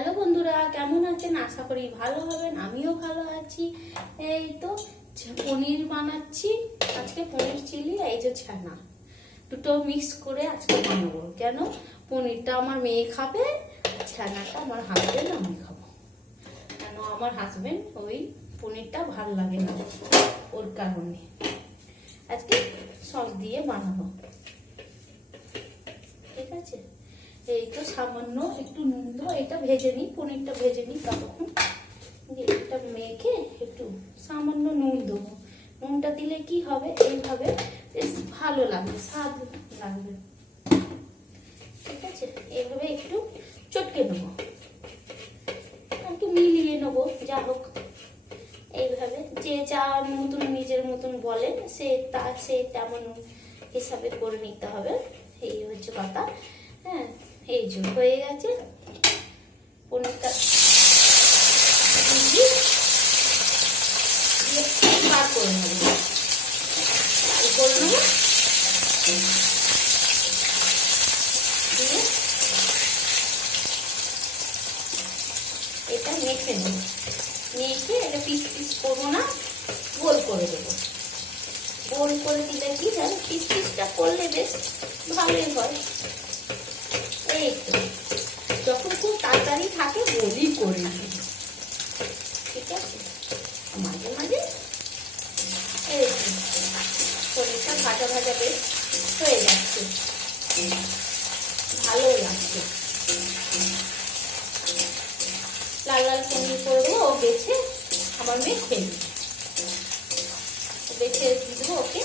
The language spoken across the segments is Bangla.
হ্যালো বন্ধুরা, কেমন আছেন? আশা করি ভালো হবেন। আমিও ভালো আছি। এই তো পনির বানাচ্ছি আজকে, পনির চিলি। এই যে ছানা দুটো মিক্স করে আজকে বানাবো। কেন? পনিরটা আমার মেয়ে খাবে, ছানাটা আমার হাজবেন্ড আমি খাবো। কেন? আমার হাজবেন্ড ওই পনিরটা ভালো লাগে না, ওর কারণে আজকে সস দিয়ে বানাবো। ঠিক আছে, এই তো সামান্য একটু নুন দেবো। এটা ভেজে নিই, পনিরটা ভেজে নিই, তখন এটা মেখে একটু সামান্য নুন দেবো। নুনটা দিলে কি হবে, এইভাবে বেশ ভালো লাগবে, স্বাদ লাগবে। ঠিক আছে, এইভাবে একটু চটকে নেবো, একটু মিলিয়ে নেবো। যা হোক, এইভাবে যে যা মতন নিজের মতন বলেন সে তেমন হিসাবে করে নিতে হবে। এই হচ্ছে কথা। হ্যাঁ, এই যে হয়ে গেছে পনিরটা বার করে নেব, দিয়ে এটা মেখে নেব। মেখে এটা পিস পিস করবো না, গোল করে দেবো। গোল করে দিলে কি হয়, পিস পিসটা করলে বেশ ভালোই হয়। এই তো যখন খুব তাড়াতাড়ি থাকে গোলই করে দিই। ঠিক আছে, মাঝে মাঝে এই পনিরটা ভাজা ভাজা বেশ হয়ে যাচ্ছে, ভালো লাগছে। লাল লাল পনির করবো, ও বেছে আমার মেয়ে খেয়ে বেছে দেবো ওকে।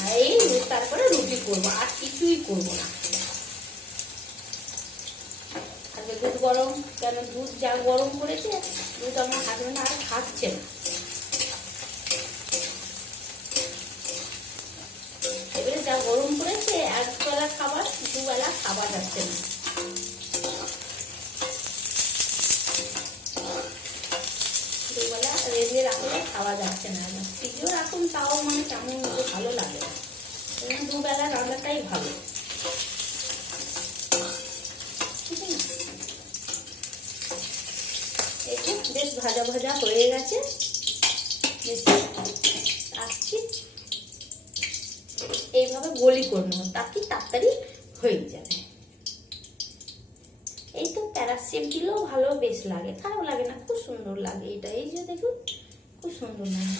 আর এই তারপরে রুটি করবো, আর কিছুই করবো না। আজকে দুধ গরম, কেন দুধ যা গরম করেছে, দুধ আমার হাজবেন্ড আর খাচ্ছে না। এবারে যা গরম করেছে, একবেলা খাবার দুবেলা খাওয়া যাচ্ছে না। দুবেলা রেঁধে রাখলে খাওয়া যাচ্ছে না, ফ্রিজেও রাখুন তাও মানে কেমন ভালো লাগে না। দুবেলা রান্নাটাই ভালো। বেশ ভাজা ভাজা হয়ে গেছে, আসছি এইভাবে গলি করে নেবো, তাকে তাড়াতাড়ি হয়ে যাবে। এই তো প্যারাসিম দিলেও ভালো, বেশ লাগে, খারাপ লাগে না, খুব সুন্দর লাগে এটা। এই যে দেখুন, খুব সুন্দর লাগে।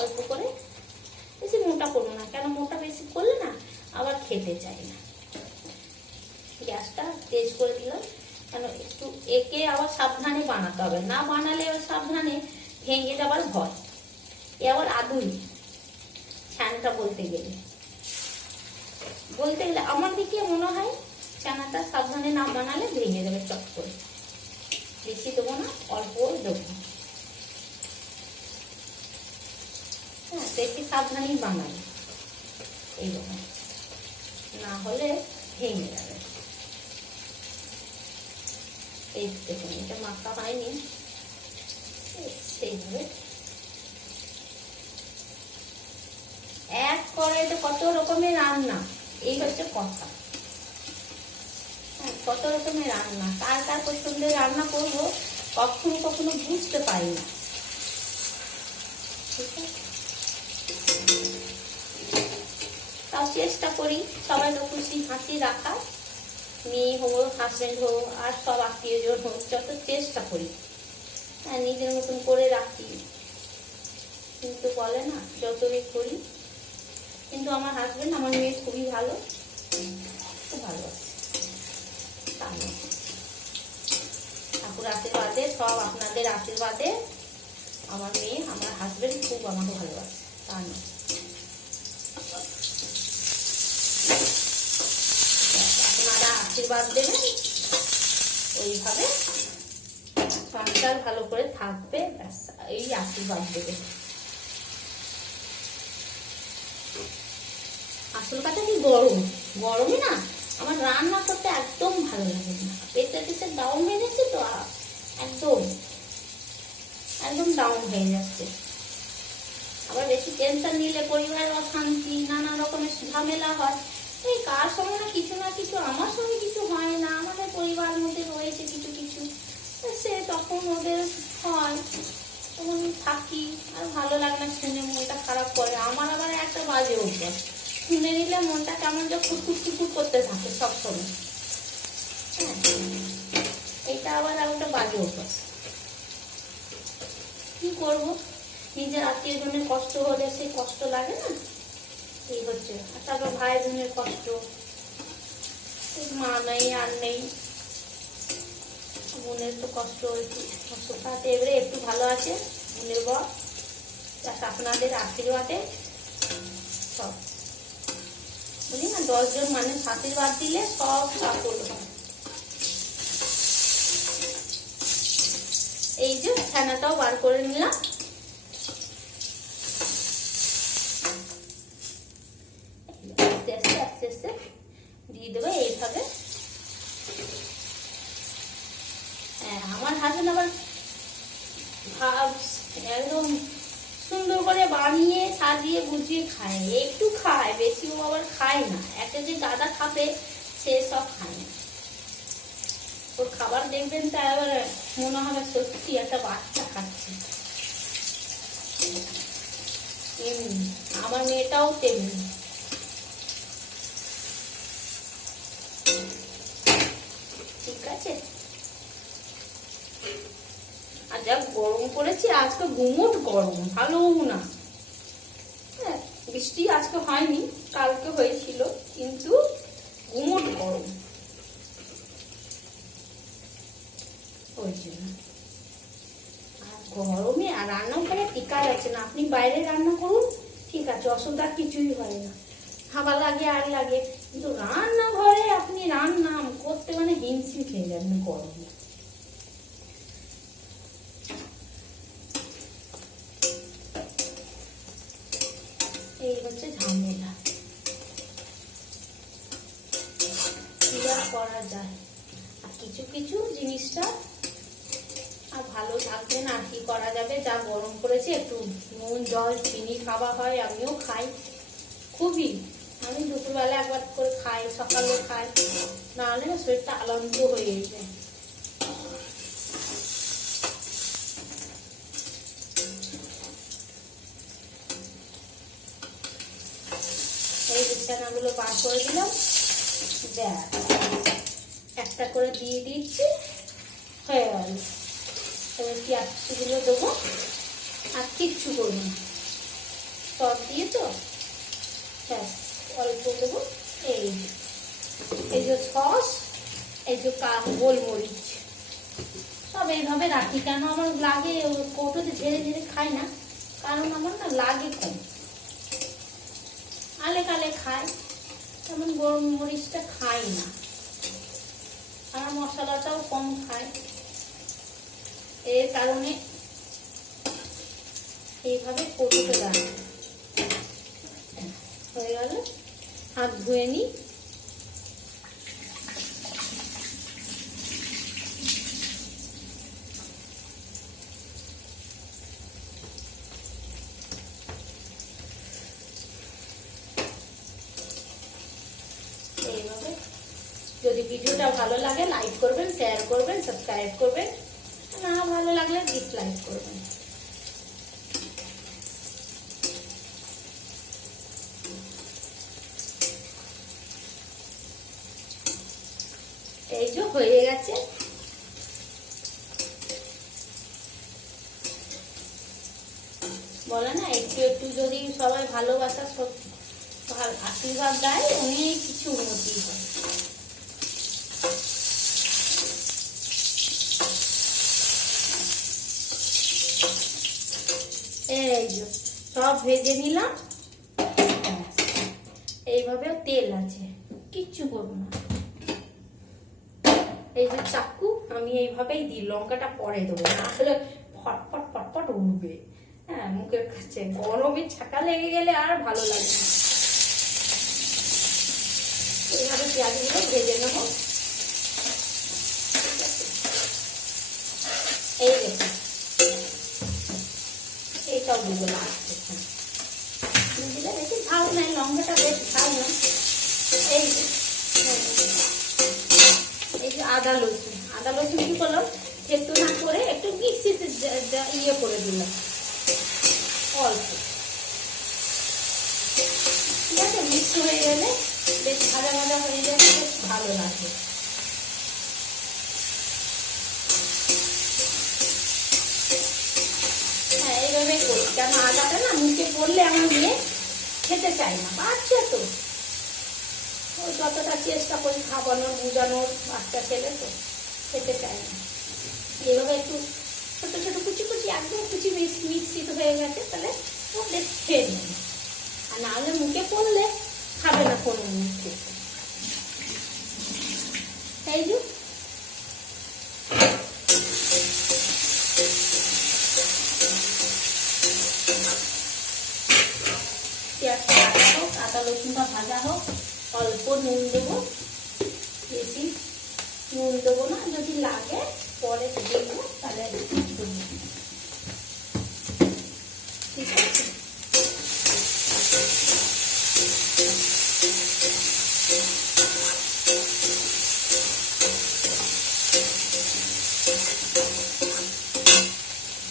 অল্প করে, বেশি মোটা করবো না, কেন মোটা বেশি করলে না আবার খেতে চাই না। গ্যাসটা তেজ করে দিলাম, কেন একটু একে আবার সাবধানে বানাতে হবে, না বানালে আবার সাবধানে ভেঙে যাবার ভয়। এ আবার আদুরি ছানাটা বলতে গেলে আমার দিকে মনে হয় ছানাটা সাবধানে না বানালে ভেঙে যাবে চট করে। বেশি দেবো না, অল্প দেবো। হ্যাঁ, বেশি সাবধানেই বানাবে, এইরকম না হলে ভেঙে যাবে। এই দেখুন, এটা মাখা হয়নি, সেইভাবে এক কড়াইতে কত রকমের রান্না, এই হচ্ছে কথা। হ্যাঁ, কত রকমের রান্না, কার কার পছন্দের রান্না করবো কখনো কখনো বুঝতে পারি না। ঠিক আছে, তাও চেষ্টা করি সবাইকে খুশি হাসি রাখার, মেয়ে হোক, হাজবেন্ড হোক, আর সব আত্মীয়জন হোক, যত চেষ্টা করি হ্যাঁ নিজের মতন করে রাখি। কিন্তু বলে না, যতই করি, কিন্তু আমার হাজবেন্ড আমার মেয়ে খুবই ভালো, খুব ভালোবাসে। ঠাকুর আশীর্বাদে, সব আপনাদের আশীর্বাদে আমার মেয়ে, আমার হাজবেন্ড খুব আমাকে ভালোবাসে। তা নয়, আপনারা আশীর্বাদ দেবেন, ওইভাবে সংসার ভালো করে থাকবে, এই আশীর্বাদ দেবে। আসল কথা কি, গরমে না আমার রান্না করতে একদম ভালো লাগে না। পেটে ডাউন হয়ে যাচ্ছে তো, একদম একদম ডাউন হয়ে যাচ্ছে। আবার বেশি টেনশন নিলে পরিবারের অশান্তি, নানা রকমের ঝামেলা হয়। এই কার সঙ্গে না কিছু আমার সঙ্গে কিছু হয় না, আমাদের পরিবার বাজে অভ্যাস, শুনে নিলে মনটা কেমন যে ফুটফুট ফুটফুট করতে থাকে সবসময়। হ্যাঁ, এটা আবার একটা বাজে অভ্যাস। কি করবো, নিজের আত্মীয় জনের কষ্ট হলে সেই কষ্ট লাগে না, এই হচ্ছে। আর তারপর ভাই বোনের কষ্ট, মা নেই আর নেই, বোনের তো কষ্ট হয়েছে। তাতে এবারে একটু ভালো আছে বোনের বর, আপনাদের আশীর্বাদে সব, বুঝলি না, 10 জন মানুষ আশীর্বাদ দিলে সব সফল হয়। এই যে ছানাটাও বার করে নিলাম। আস্তে আস্তে আস্তে আস্তে দিয়ে দেবো এইভাবে। হ্যাঁ, আমার হাজবেন্ড আবার একদম সুন্দর করে বানিয়ে সাজিয়ে গুছিয়ে খায়, একটু খায়, বেশি ও আবার খায় না। একটা যে দাদা খাবে সে সব খায় না, ওর খাবার দেখবেন তা এবার মনে হবে সত্যি একটা বাচ্চা খাচ্ছে। আমার মেয়েটাও তেমনি। ঠিক আছে, আর যা গরম পড়েছে আজকে, গুমোট গরম, ভালো না। হ্যাঁ, বৃষ্টি আজকে হয়নি, কালকে হয়েছিল, কিন্তু গুমোট গরম ওই জন্য। আর গরমে আর রান্নাও করে টিকা যাচ্ছে না। আপনি বাইরে রান্না করুন, ঠিক আছে, অসুবিধা কিছুই হয় না, খাবার লাগে আর লাগে, কিন্তু রান্নাঘরে আপনি রান্না করতে মানে হিমশিম খেয়ে যাবেন গরমে। এই হচ্ছে ঝামেলা, কি আর করা যায়। আর কিছু কিছু জিনিসটা আর ভালো থাকবে না, কি করা যাবে। যা গরম করেছে, একটু নুন জল চিনি খাওয়া হয়, আমিও খাই খুবই। আমি দুপুরবেলা একবার করে খাই, সকালে খাই, নাহলে না শরীরটা আলন্ত হয়ে যায়। এই বিছানাগুলো বার করে দিলাম, দেখ একটা করে দিয়ে দিচ্ছি, হয়ে গেল। এবার পেঁয়াজগুলো দেবো, আর কিচ্ছু করবো না, সব দিয়ে তো ব্যাস, অল্প দেবো। এই যে সস, এই যে গোলমরিচ, সব এইভাবে রাখি। কেন আমার লাগে, কৌটোতে ঝেড়ে ঝেড়ে খাই না, কারণ আমার না লাগে কম, আলে কালে খাই, তেমন গোলমরিচটা খাই না, আর মশলাটাও কম খাই। এর কারণে এইভাবে কৌটোতে রাখি। হয়ে গেল, হাত ধুয়ে নিই। এইভাবে যদি ভিডিওটা ভালো লাগে লাইক করবেন, শেয়ার করবেন, সাবস্ক্রাইব করবেন, না ভালো লাগলে ডিসলাইক করবেন। এই যে হয়ে গেছে। বলে না, একটু একটু যদি সবাই ভালোবাসা আশীর্বাদ দেয়, অনেক কিছু উন্নতি হয়। এই যে সব ভেজে নিলাম, এইভাবে তেল আছে, কিচ্ছু করবো না। এই যে চাকু, আমি এইভাবেই দিই, লঙ্কাটা পরে দেবো, না হলে ফটফট ফটফট উঠবে। হ্যাঁ, মুখের কাছে গরমে ছাকা লেগে গেলে আর ভালো লাগে না। এইভাবে পেঁয়াজগুলো ভেজে নেবো। এই দেখুন, এইটাও দেবো লাগছে, দিলে বেশি ঝাল নাই, লঙ্কাটা বেশ ঝাল না। এই যে আদা রসুন কি করলাম, একটু না করে একটু মিক্সিতে ইয়ে করে দিলাম অল্প। ঠিক আছে, মিক্স হয়ে গেলে বেশ ভাজা ভাজা হয়ে গেলে বেশ ভালো লাগবে। হ্যাঁ, এইভাবে করি, কেন আটাটা না মুখে পড়লে আমার মেয়ে খেতে চায় না, বাচ্চা তো, ওই যতটা চেষ্টা করি খাওয়ানোর বোঝানোর, বাচ্চা ছেলে তো খেতে চায় না। এভাবে একটু ছোট ছোট কুচি কুচি, একদম কুচি মিক্সিতে হয়ে গেছে, তাহলে ও বেশ খেয়ে নেবে। আর নাহলে মুখে পড়লে খাবে না কোনো মুখে। তাই যে পেঁয়াজটা ভাজা হোক, আদা রসুনটা ভাজা হোক, অল্প নুন দেবো, বেশি নুন দেবো না, যদি লাগে পরে দেবো, তাহলে ঠিক আছে।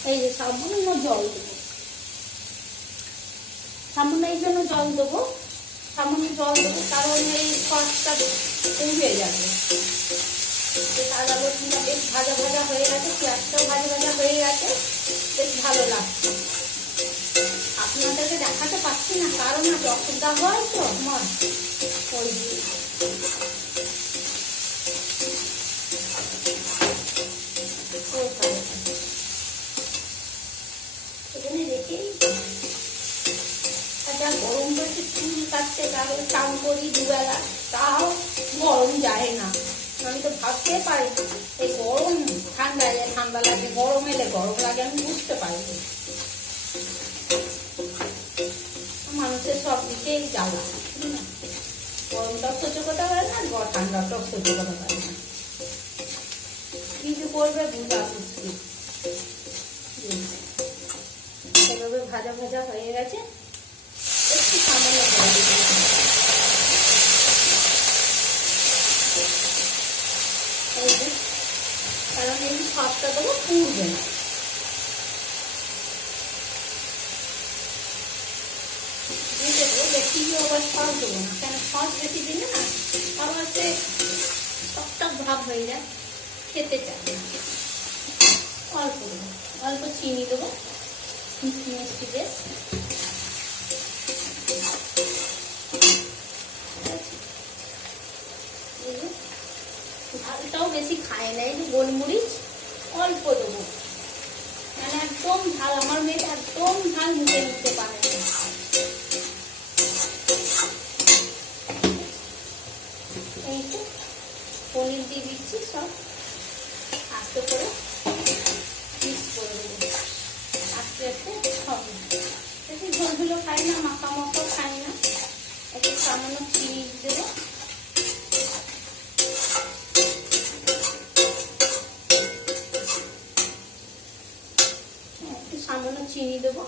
এই যে সামান্য জল দেবো, সামান্য এই জন্য জল দেবো, সামান্য জল দেবো কারণ এই সসটা কমে যাবে। আদা রসুনটা বেশ ভাজা ভাজা হয়ে গেছে, পেঁয়াজটাও ভাজা ভাজা হয়ে গেছে, বেশ ভালো লাগছে। আপনাদেরকে দেখাতে পারছি না কারণ না অসুবিধা হয় তো আমার, ওই এখানে রেখেই গরম করছে, চুল কাটতে তাহলে চান করি দুবেলা, তাও গরম যায় না। আমি তো ভাবতে পারি এই গরম ঠান্ডা এলে ঠান্ডা লাগে, গরম এলে গরম লাগে, আমি বুঝতে পারি। মানুষের সব দিকেই জ্বালা, গরমটাও সহ্য করতে পারে না, ঠান্ডাটাও সহ্য করতে পারে না, কিছু করবে বুঝা মুশকিল। এভাবে ভাজা ভাজা হয়ে গেছে, একটু সামান্য জল দিতে হবে। কারণ এই সসটা দেবো পুড়বে না। বুঝতে দেবো বেশি আবার সস দেবো না, কেন সস বেশি দিলে না আবার সে টকটক ভাব হয়ে যায়, খেতে চায় না। অল্প দেবো, অল্প চিনি দেবো, মিষ্টি বেশ। ঝালটাও বেশি খায় না, এই যে গোলমরিচ অল্প দেবো, মানে একদম ঝাল, আমার মেয়ে একদম ঝাল মুখে নিতে পারে না। এই তো পনির দিয়ে দিচ্ছি, সব আস্তে করে মিক্স করে দেবো, আস্তে আস্তে হবে। বেশি ঝোলঝুলো খাই না, মাখা মাখা খাই না, একটু সামান্য চিনি দেবো। সামান্য চিনি দেবো,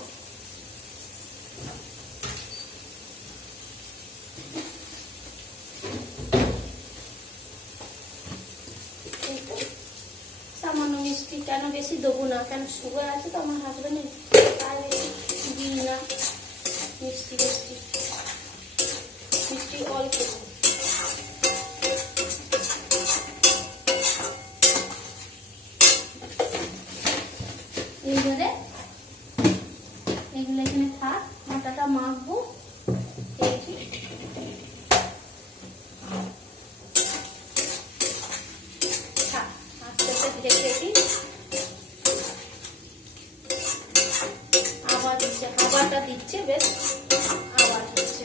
সামান্য মিষ্টি, কেন বেশি দেবো না, কেন সুগার আছে তো আমার হাজবেন্ডের, তাই বেশি দিই না মিষ্টি। মিষ্টি অল্প দেবো। এইবারে এগুলো এখানে থাক, আটাটা মাখবো। আস্তে আস্তে ঢেকে দিই, আবার দিচ্ছে, হাওয়াটা দিচ্ছে, বেশ আওয়াজ হচ্ছে,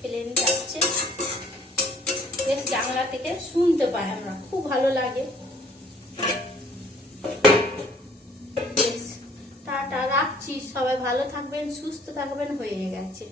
প্লেন যাচ্ছে, বেশ জানলা থেকে শুনতে পাই আমরা, খুব ভালো লাগে। টাটা, রাখছি, সবাই ভালো থাকবেন, সুস্থ থাকবেন, হয়ে গেছে।